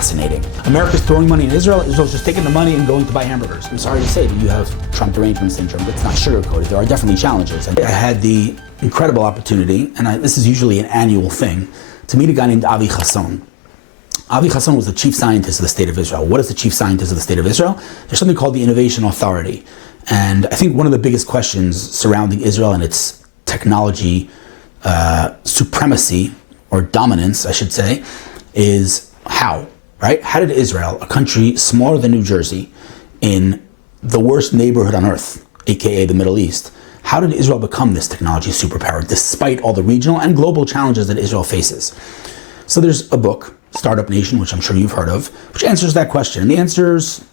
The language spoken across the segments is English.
fascinating. America's throwing money in Israel. Israel's just taking the money and going to buy hamburgers. I'm sorry to say that you have Trump derangement syndrome. That's not sugarcoated. There are definitely challenges. I had the incredible opportunity, and this is usually an annual thing, to meet a guy named Avi Chasson. Avi Chasson was the chief scientist of the state of Israel. What is the chief scientist of the state of Israel? There's something called the Innovation Authority. And I think one of the biggest questions surrounding Israel and its technology supremacy, or dominance, I should say, is how, right? How did Israel, a country smaller than New Jersey, in the worst neighborhood on earth, aka the Middle East, how did Israel become this technology superpower despite all the regional and global challenges that Israel faces? So there's a book, Startup Nation, which I'm sure you've heard of, which answers that question. And the answers,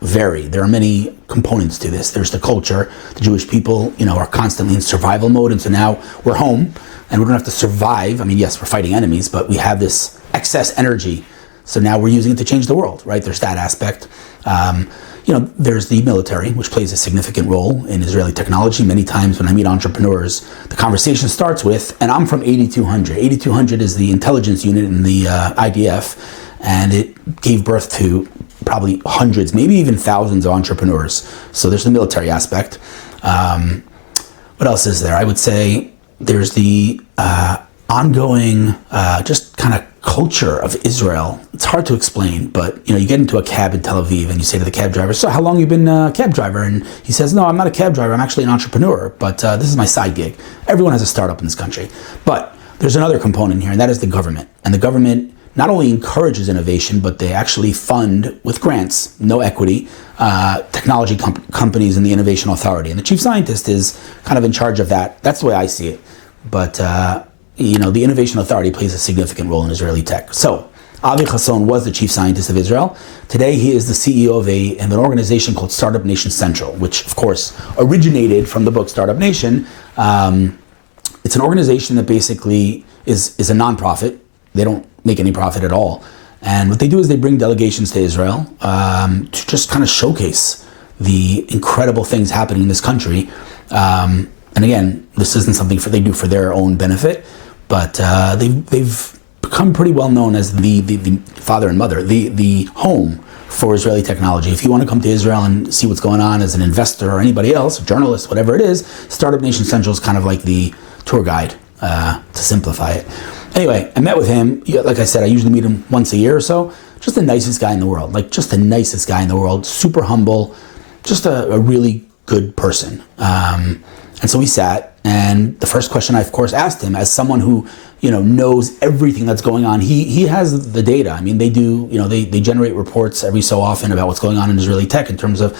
vary. There are many components to this. There's the culture. The Jewish people, are constantly in survival mode. And so now we're home and we don't have to survive. I mean, yes, we're fighting enemies, but we have this excess energy. So now we're using it to change the world, right? There's that aspect. There's the military, which plays a significant role in Israeli technology. Many times when I meet entrepreneurs, the conversation starts with, and I'm from 8200. 8200 is the intelligence unit in the IDF, and it gave birth to probably hundreds, maybe even thousands of entrepreneurs. So there's the military aspect. What else is there? I would say there's the ongoing just kind of culture of Israel. It's hard to explain, but you get into a cab in Tel Aviv and you say to the cab driver, so how long have you been a cab driver? And he says, no, I'm not a cab driver, I'm actually an entrepreneur, but this is my side gig. Everyone has a startup in this country. But there's another component here, and that is the government. And the government not only encourages innovation, but they actually fund with grants, no equity, technology companies in the Innovation Authority. And the chief scientist is kind of in charge of that. That's the way I see it. But the Innovation Authority plays a significant role in Israeli tech. So Avi Chasson was the chief scientist of Israel. Today he is the CEO of an organization called Startup Nation Central, which of course originated from the book Startup Nation. It's an organization that basically is a nonprofit. They don't make any profit at all. And what they do is they bring delegations to Israel to just kind of showcase the incredible things happening in this country. And again, this isn't something they do for their own benefit, but they've become pretty well known as the father and mother, the home for Israeli technology. If you want to come to Israel and see what's going on as an investor or anybody else, a journalist, whatever it is, Startup Nation Central is kind of like the tour guide, to simplify it. Anyway, I met with him. Like I said, I usually meet him once a year or so. Just the nicest guy in the world, super humble, just a really good person. And so we sat, and the first question I, of course, asked him, as someone who, knows everything that's going on, he has the data. I mean, they do, they generate reports every so often about what's going on in Israeli tech in terms of,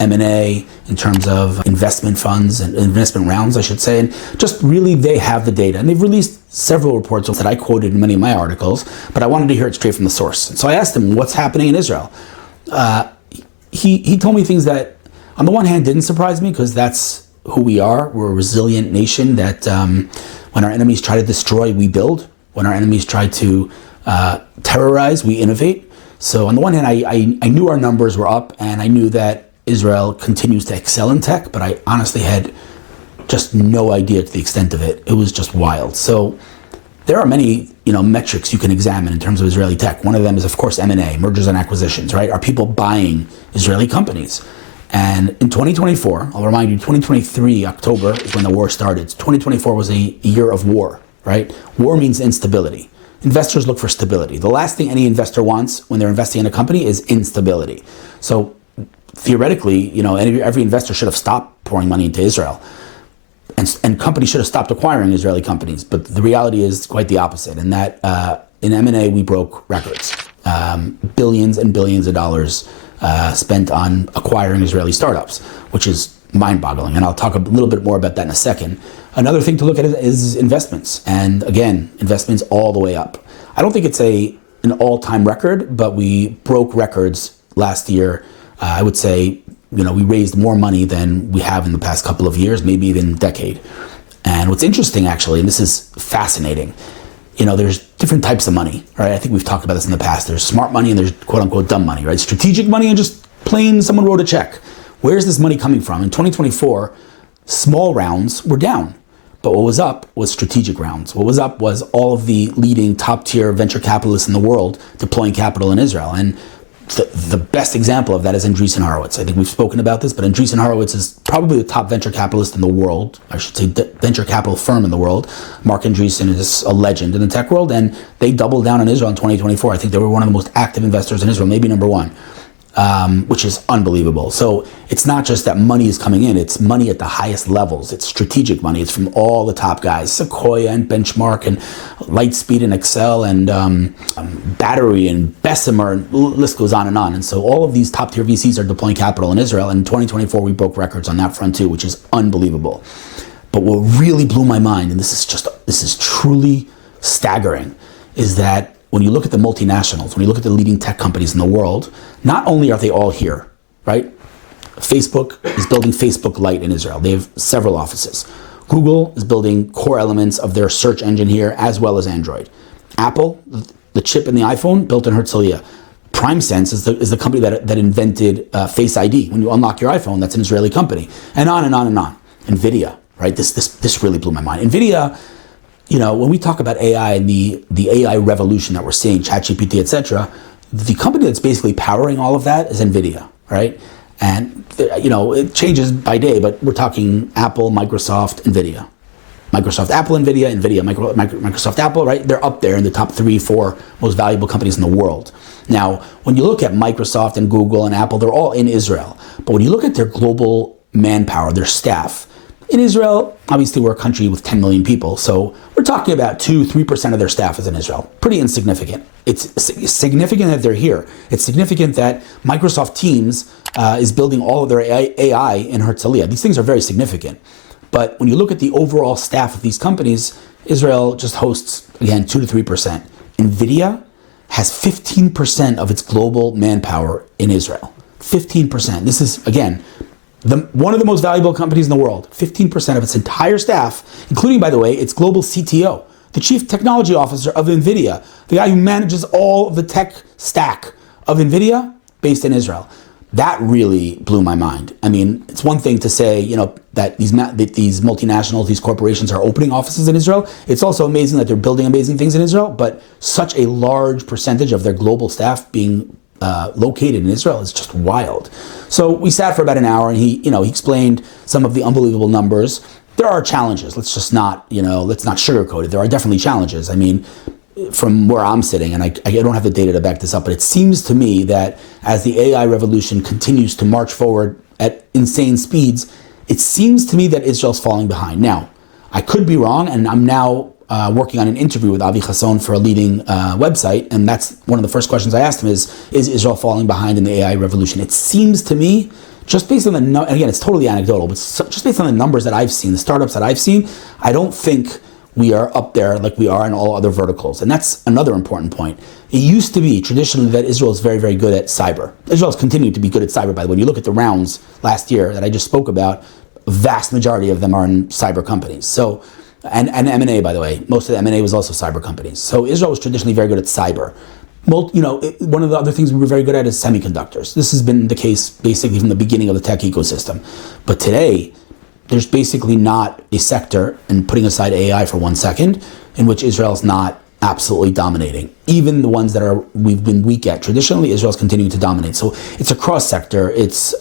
M&A, in terms of investment funds and investment rounds, I should say. And just really, they have the data. And they've released several reports that I quoted in many of my articles, but I wanted to hear it straight from the source. And so I asked him, what's happening in Israel? He told me things that, on the one hand, didn't surprise me, because that's who we are. We're a resilient nation that when our enemies try to destroy, we build. When our enemies try to terrorize, we innovate. So on the one hand, I knew our numbers were up, and I knew that Israel continues to excel in tech, but I honestly had just no idea to the extent of it. It was just wild. So there are many, metrics you can examine in terms of Israeli tech. One of them is, of course, M&A, mergers and acquisitions, right? Are people buying Israeli companies? And in 2024, I'll remind you, 2023, October, is when the war started. 2024 was a year of war, right? War means instability. Investors look for stability. The last thing any investor wants when they're investing in a company is instability. So theoretically, every investor should have stopped pouring money into Israel. And companies should have stopped acquiring Israeli companies. But the reality is quite the opposite. And that in M&A, we broke records. Billions and billions of dollars spent on acquiring Israeli startups, which is mind-boggling. And I'll talk a little bit more about that in a second. Another thing to look at is investments. And again, investments all the way up. I don't think it's an all-time record, but we broke records last year. I would say, we raised more money than we have in the past couple of years, maybe even decade. And what's interesting, actually, and this is fascinating, there's different types of money, right? I think we've talked about this in the past. There's smart money and there's quote unquote dumb money, right? Strategic money and just plain someone wrote a check. Where's this money coming from? In 2024, small rounds were down. But what was up was strategic rounds. What was up was all of the leading top-tier venture capitalists in the world deploying capital in Israel. And the best example of that is Andreessen Horowitz. I think we've spoken about this, but Andreessen Horowitz is probably the top venture capitalist in the world. I should say venture capital firm in the world. Mark Andreessen is a legend in the tech world, and they doubled down on Israel in 2024. I think they were one of the most active investors in Israel, maybe number one. Which is unbelievable. So it's not just that money is coming in, it's money at the highest levels. It's strategic money. It's from all the top guys, Sequoia and Benchmark and Lightspeed and Excel and Battery and Bessemer, and the list goes on. And so all of these top tier VCs are deploying capital in Israel. And in 2024, we broke records on that front too, which is unbelievable. But what really blew my mind, and this is truly staggering, is that when you look at the multinationals, when you look at the leading tech companies in the world, not only are they all here, right? Facebook is building Facebook Lite in Israel. They have several offices. Google is building core elements of their search engine here, as well as Android. Apple, the chip in the iPhone, built in Herzliya. PrimeSense is the company that invented Face ID. When you unlock your iPhone, that's an Israeli company. And on and on and on. Nvidia, right? This really blew my mind. Nvidia, you know, when we talk about AI and the AI revolution that we're seeing, ChatGPT, et cetera, the company that's basically powering all of that is Nvidia, right? And, you know, it changes by day, but we're talking Apple, Microsoft, Nvidia. Microsoft, Apple, Nvidia, Microsoft, Apple, right? They're up there in the top 3, 4 most valuable companies in the world. Now, when you look at Microsoft and Google and Apple, they're all in Israel. But when you look at their global manpower, their staff, in Israel, obviously we're a country with 10 million people, so we're talking about 2-3% of their staff is in Israel. Pretty insignificant. It's significant that they're here. It's significant that Microsoft Teams is building all of their AI in Herzliya. These things are very significant. But when you look at the overall staff of these companies, Israel just hosts, again, 2-3%. Nvidia has 15% of its global manpower in Israel. 15%. This is, again, one of the most valuable companies in the world. 15% of its entire staff, including, by the way, its global CTO, the chief technology officer of Nvidia, the guy who manages all of the tech stack of Nvidia, based in Israel. That really blew my mind. I mean, it's one thing to say, you know, that these multinationals, these corporations are opening offices in Israel. It's also amazing that they're building amazing things in Israel, but such a large percentage of their global staff being located in Israel is just wild. So we sat for about an hour, and he explained some of the unbelievable numbers. There are challenges. Let's not sugarcoat it. There are definitely challenges. I mean, from where I'm sitting, and I don't have the data to back this up, but it seems to me that as the AI revolution continues to march forward at insane speeds, it seems to me that Israel's falling behind. Now, I could be wrong, and I'm now working on an interview with Avi Hasson for a leading website, and that's one of the first questions I asked him is Israel falling behind in the AI revolution? It seems to me, just based on and again, it's totally anecdotal, but just based on the numbers that I've seen, the startups that I've seen, I don't think we are up there like we are in all other verticals. And that's another important point. It used to be traditionally that Israel is very, very good at cyber. Israel's continued to be good at cyber, by the way. When you look at the rounds last year that I just spoke about, a vast majority of them are in cyber companies. So, and M&A, by the way, most of the M&A was also cyber companies. So Israel was traditionally very good at cyber. Well, one of the other things we were very good at is semiconductors. This has been the case basically from the beginning of the tech ecosystem. But today, there's basically not a sector, and putting aside AI for 1 second, in which Israel's not absolutely dominating. Even the ones that we've been weak at, traditionally, Israel's continuing to dominate. So it's a cross sector. It's,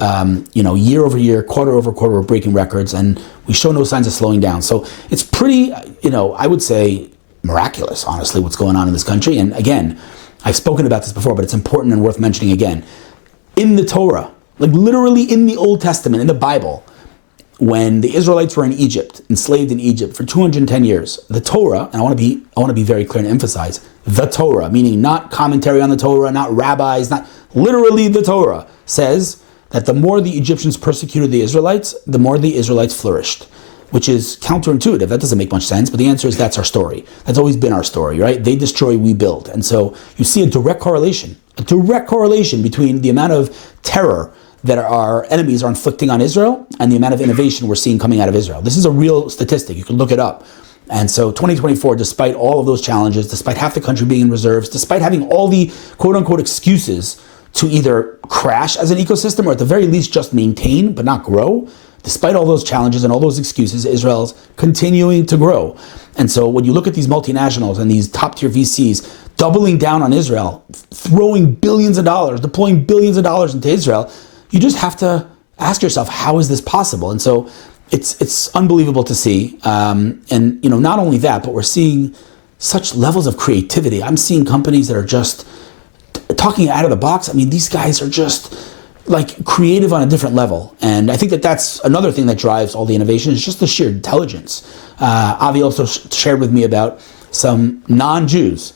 year over year, quarter over quarter, we're breaking records, and we show no signs of slowing down. So it's pretty, I would say, miraculous, honestly, what's going on in this country. And again, I've spoken about this before, but it's important and worth mentioning again. In the Torah, like literally in the Old Testament, in the Bible, when the Israelites were in Egypt, enslaved in Egypt for 210 years, the Torah, and I want to be very clear and emphasize, the Torah, meaning not commentary on the Torah, not rabbis, not literally the Torah, says that the more the Egyptians persecuted the Israelites, the more the Israelites flourished, which is counterintuitive. That doesn't make much sense, but the answer is that's our story. That's always been our story, right? They destroy, we build. And so you see a direct correlation between the amount of terror that our enemies are inflicting on Israel and the amount of innovation we're seeing coming out of Israel. This is a real statistic. You can look it up. And so 2024, despite all of those challenges, despite half the country being in reserves, despite having all the quote-unquote excuses to either crash as an ecosystem or at the very least just maintain but not grow. Despite all those challenges and all those excuses, Israel's continuing to grow. And so when you look at these multinationals and these top-tier VCs doubling down on Israel, throwing billions of dollars, deploying billions of dollars into Israel, you just have to ask yourself, how is this possible? And so it's unbelievable to see. And not only that, but we're seeing such levels of creativity. I'm seeing companies that are just talking out of the box. I mean, these guys are just like creative on a different level. And I think that that's another thing that drives all the innovation is just the sheer intelligence. Avi also shared with me about some non-Jews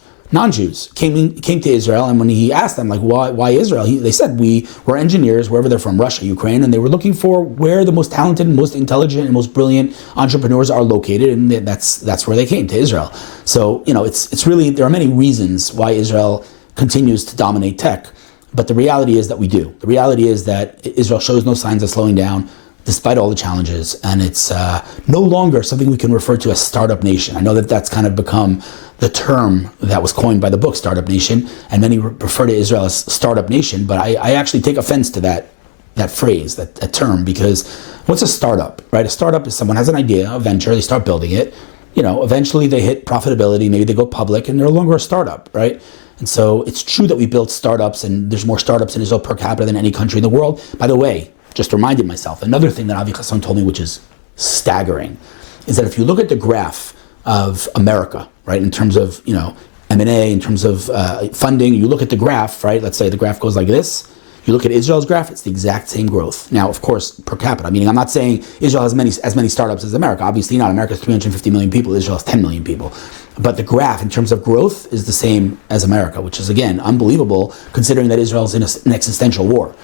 came to Israel, and when he asked them, like, why Israel? They said, we were engineers, wherever they're from, Russia, Ukraine, and they were looking for where the most talented, most intelligent, and most brilliant entrepreneurs are located, and that's where they came, to Israel. So, it's really, there are many reasons why Israel continues to dominate tech, but the reality is that we do. The reality is that Israel shows no signs of slowing down, despite all the challenges, and it's no longer something we can refer to as startup nation. I know that that's kind of become the term that was coined by the book Startup Nation, and many refer to Israel as startup nation, but I actually take offense to that phrase, that term, because what's a startup, right? A startup is someone has an idea, a venture, they start building it, eventually they hit profitability, maybe they go public, and they're no longer a startup, right? And so it's true that we built startups, and there's more startups in Israel per capita than any country in the world. By the way, just reminded myself, another thing that Avi Hassan told me, which is staggering, is that if you look at the graph of America, right, in terms of, M&A, in terms of funding, you look at the graph, right, let's say the graph goes like this, you look at Israel's graph, it's the exact same growth. Now, of course, per capita, meaning I'm not saying Israel has as many startups as America, obviously not. America has 350 million people, Israel has 10 million people. But the graph, in terms of growth, is the same as America, which is, again, unbelievable, considering that Israel's in an existential war.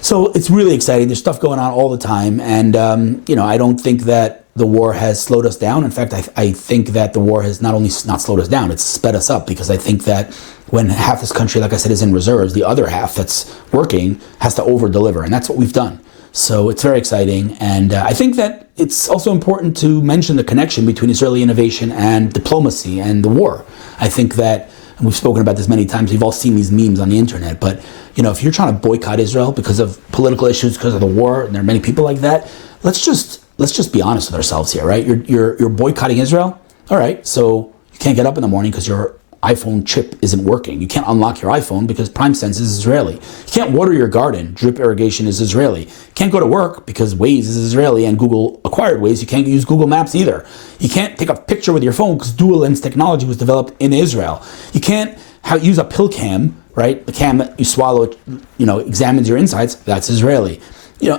So it's really exciting. There's stuff going on all the time. And, I don't think that the war has slowed us down. In fact, I think that the war has not only not slowed us down, it's sped us up, because I think that when half this country, like I said, is in reserves, the other half that's working has to over-deliver. And that's what we've done. So it's very exciting. And I think that it's also important to mention the connection between Israeli innovation and diplomacy and the war. I think that, and we've spoken about this many times, we've all seen these memes on the internet, but if you're trying to boycott Israel because of political issues, because of the war, and there are many people like that, let's just be honest with ourselves here, right? You're boycotting Israel. All right, so you can't get up in the morning because your iPhone chip isn't working. You can't unlock your iPhone because PrimeSense is Israeli. You can't water your garden. Drip irrigation is Israeli. You can't go to work because Waze is Israeli and Google acquired Waze. You can't use Google Maps either. You can't take a picture with your phone because dual lens technology was developed in Israel. You can't use a pill cam, right? The cam that you swallow, examines your insides. That's Israeli. You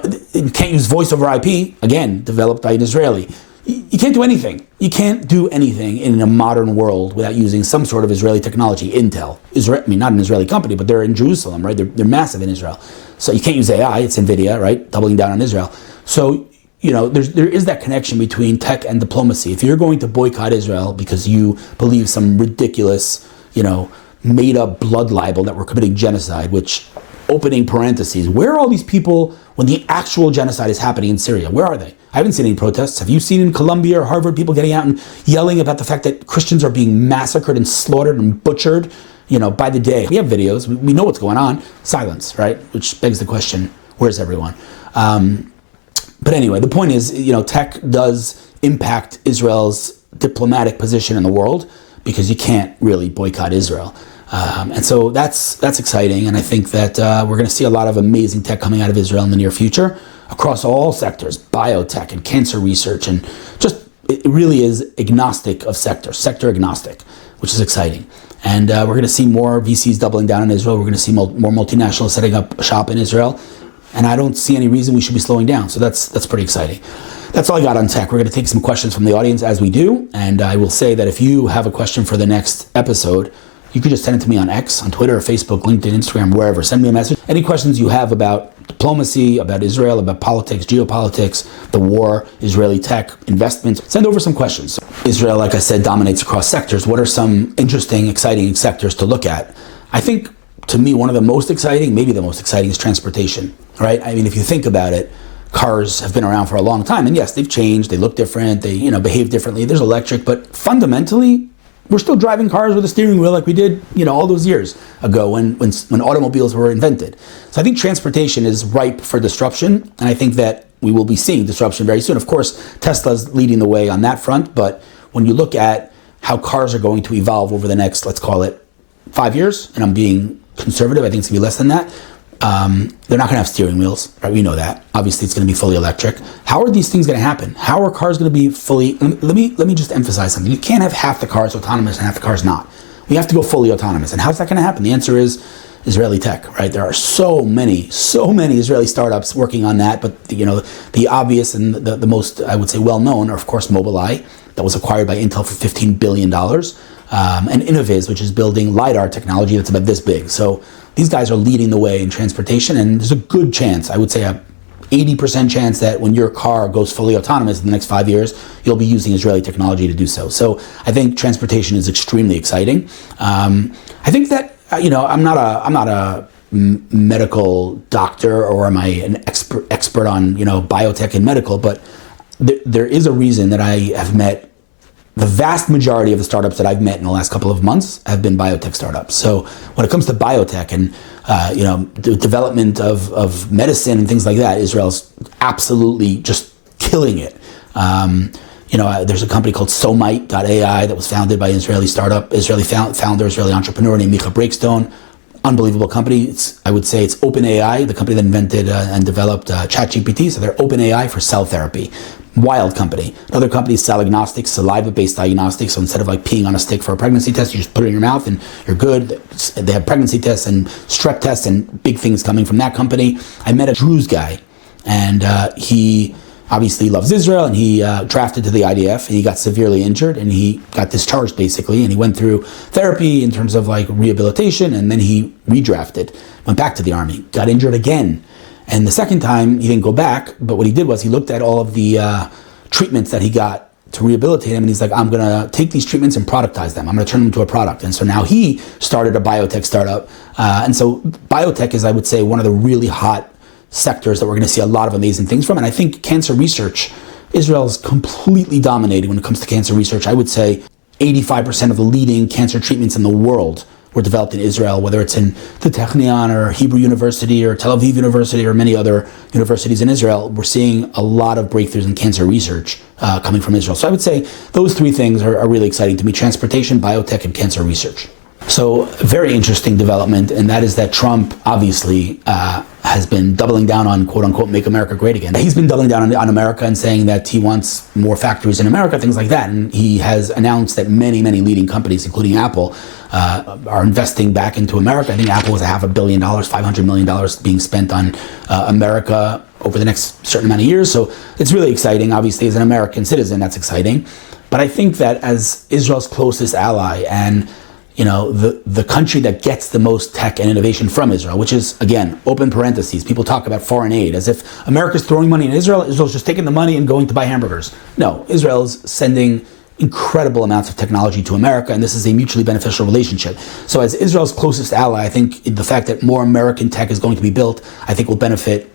can't use voice over IP, again, developed by an Israeli. You can't do anything. You can't do anything in a modern world without using some sort of Israeli technology. Intel, not an Israeli company, but they're in Jerusalem, right? They're massive in Israel. So you can't use AI. It's Nvidia, right? Doubling down on Israel. So there is that connection between tech and diplomacy. If you're going to boycott Israel because you believe some ridiculous, made up blood libel that we're committing genocide, which, opening parentheses, where are all these people when the actual genocide is happening in Syria? Where are they? I haven't seen any protests. Have you seen in Columbia or Harvard people getting out and yelling about the fact that Christians are being massacred and slaughtered and butchered, by the day? We have videos. We know what's going on. Silence, right? Which begs the question, where's everyone? But anyway, the point is, tech does impact Israel's diplomatic position in the world, because you can't really boycott Israel. And so that's exciting. And I think that we're going to see a lot of amazing tech coming out of Israel in the near future across all sectors, biotech and cancer research, and it really is agnostic of sector agnostic, which is exciting. And we're going to see more VCs doubling down in Israel. We're going to see more multinationals setting up shop in Israel. And I don't see any reason we should be slowing down. So that's pretty exciting. That's all I got on tech. We're going to take some questions from the audience as we do. And I will say that if you have a question for the next episode, you could just send it to me on X, on Twitter, Facebook, LinkedIn, Instagram, wherever. Send me a message. Any questions you have about diplomacy, about Israel, about politics, geopolitics, the war, Israeli tech, investments, send over some questions. Israel, like I said, dominates across sectors. What are some interesting, exciting sectors to look at? I think, to me, one of the most exciting, maybe the most exciting, is transportation, right? I mean, if you think about it, cars have been around for a long time. And yes, they've changed. They look different. They, behave differently. There's electric. But fundamentally, We're still driving cars with a steering wheel like we did, all those years ago when automobiles were invented. So I think transportation is ripe for disruption, and I think that we will be seeing disruption very soon. Of course, Tesla's leading the way on that front, but when you look at how cars are going to evolve over the next, let's call it 5 years, and I'm being conservative, I think it's going to be less than that. They're not going to have steering wheels, right? We know that. Obviously, it's going to be fully electric. How are these things going to happen? How are cars going to be fully? Let me just emphasize something. You can't have half the cars autonomous and half the cars not. We have to go fully autonomous. And how's that going to happen? The answer is Israeli tech, right? There are so many Israeli startups working on that. But the obvious and the most, I would say, well known are of course Mobileye, that was acquired by Intel for $15 billion, and Innoviz, which is building LiDAR technology that's about this big. So these guys are leading the way in transportation, and there's a good chance, I would say a 80% chance, that when your car goes fully autonomous in the next 5 years, you'll be using Israeli technology to do so. So I think transportation is extremely exciting. I think that I'm not a medical doctor, or am I an expert on biotech and medical, but there is a reason that I have met. The vast majority of the startups that I've met in the last couple of months have been biotech startups. So when it comes to biotech and the development of medicine and things like that, Israel's absolutely just killing it. There's a company called Somite.ai that was founded by an Israeli startup, Israeli founder, Israeli entrepreneur named Micha Breakstone. Unbelievable company. I would say it's OpenAI, the company that invented and developed ChatGPT. So they're OpenAI for cell therapy. Wild company. Another company is Cellignostics, saliva-based diagnostics. So instead of peeing on a stick for a pregnancy test, you just put it in your mouth and you're good. They have pregnancy tests and strep tests and big things coming from that company. I met a Druze guy, and he obviously loves Israel, and he drafted to the IDF, and he got severely injured, and he got discharged basically, and he went through therapy in terms of rehabilitation, and then he redrafted, went back to the army, got injured again. And the second time, he didn't go back, but what he did was he looked at all of the treatments that he got to rehabilitate him, and he's like, I'm going to take these treatments and productize them. I'm going to turn them into a product. And so now he started a biotech startup. And so biotech is, I would say, one of the really hot sectors that we're going to see a lot of amazing things from. And I think cancer research, Israel is completely dominating when it comes to cancer research. I would say 85% of the leading cancer treatments in the world were developed in Israel, whether it's in the Technion or Hebrew University or Tel Aviv University or many other universities in Israel. We're seeing a lot of breakthroughs in cancer research coming from Israel. So I would say those three things are really exciting to me: transportation, biotech, and cancer research. So very interesting development, and that is that Trump obviously has been doubling down on quote-unquote make America great again. He's been doubling down on America and saying that he wants more factories in America, things like that. And he has announced that many leading companies, including Apple, are investing back into America. I think Apple was $500 million, $500 million being spent on America over the next certain amount of years. So it's really exciting. Obviously, as an American citizen, that's exciting. But I think that as Israel's closest ally and the country that gets the most tech and innovation from Israel, which is, again, open parentheses, people talk about foreign aid as if America's throwing money in Israel, Israel's just taking the money and going to buy hamburgers. No, Israel's sending incredible amounts of technology to America, and this is a mutually beneficial relationship. So as Israel's closest ally, I think the fact that more American tech is going to be built, I think will benefit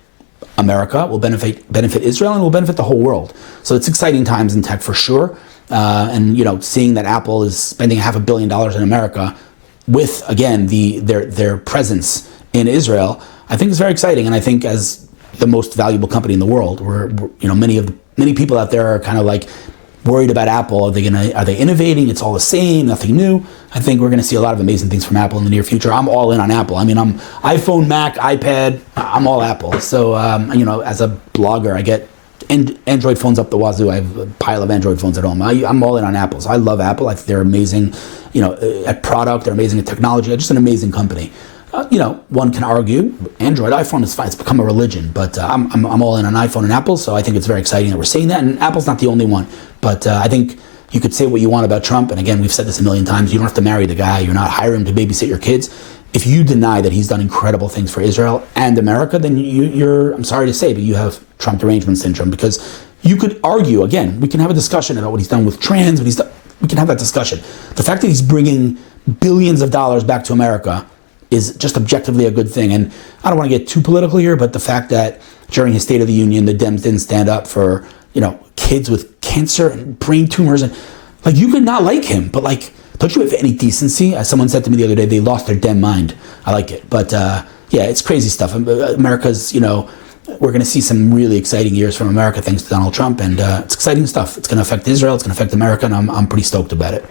America, will benefit Israel, and will benefit the whole world. So it's exciting times in tech for sure. And seeing that Apple is spending $500 million in America with, again, their presence in Israel, I think is very exciting. And I think as the most valuable company in the world, many people out there are kind of worried about Apple. Are they innovating? It's all the same, nothing new. I think we're going to see a lot of amazing things from Apple in the near future. I'm all in on Apple. I mean, I'm iPhone, Mac, iPad. I'm all Apple. So as a blogger, I get Android phones up the wazoo. I have a pile of Android phones at home. I'm all in on Apple. So I love Apple. I think they're amazing, at product. They're amazing at technology. They're just an amazing company. One can argue Android, iPhone is fine. It's become a religion, but I'm all in on iPhone and Apple. So I think it's very exciting that we're seeing that. And Apple's not the only one, but I think you could say what you want about Trump. And again, we've said this a million times. You don't have to marry the guy. You're not hiring him to babysit your kids. If you deny that he's done incredible things for Israel and America, then you're, I'm sorry to say, but you have Trump derangement syndrome, because you could argue, again, we can have a discussion about what he's done with trans, we can have that discussion. The fact that he's bringing billions of dollars back to America is just objectively a good thing. And I don't want to get too political here, but the fact that during his State of the Union, the Dems didn't stand up for, kids with cancer and brain tumors, and Like, you could not like him, but like, don't you have any decency? As someone said to me the other day, they lost their damn mind. I like it. But yeah, it's crazy stuff. America's, we're going to see some really exciting years from America thanks to Donald Trump. And it's exciting stuff. It's going to affect Israel. It's going to affect America. And I'm pretty stoked about it.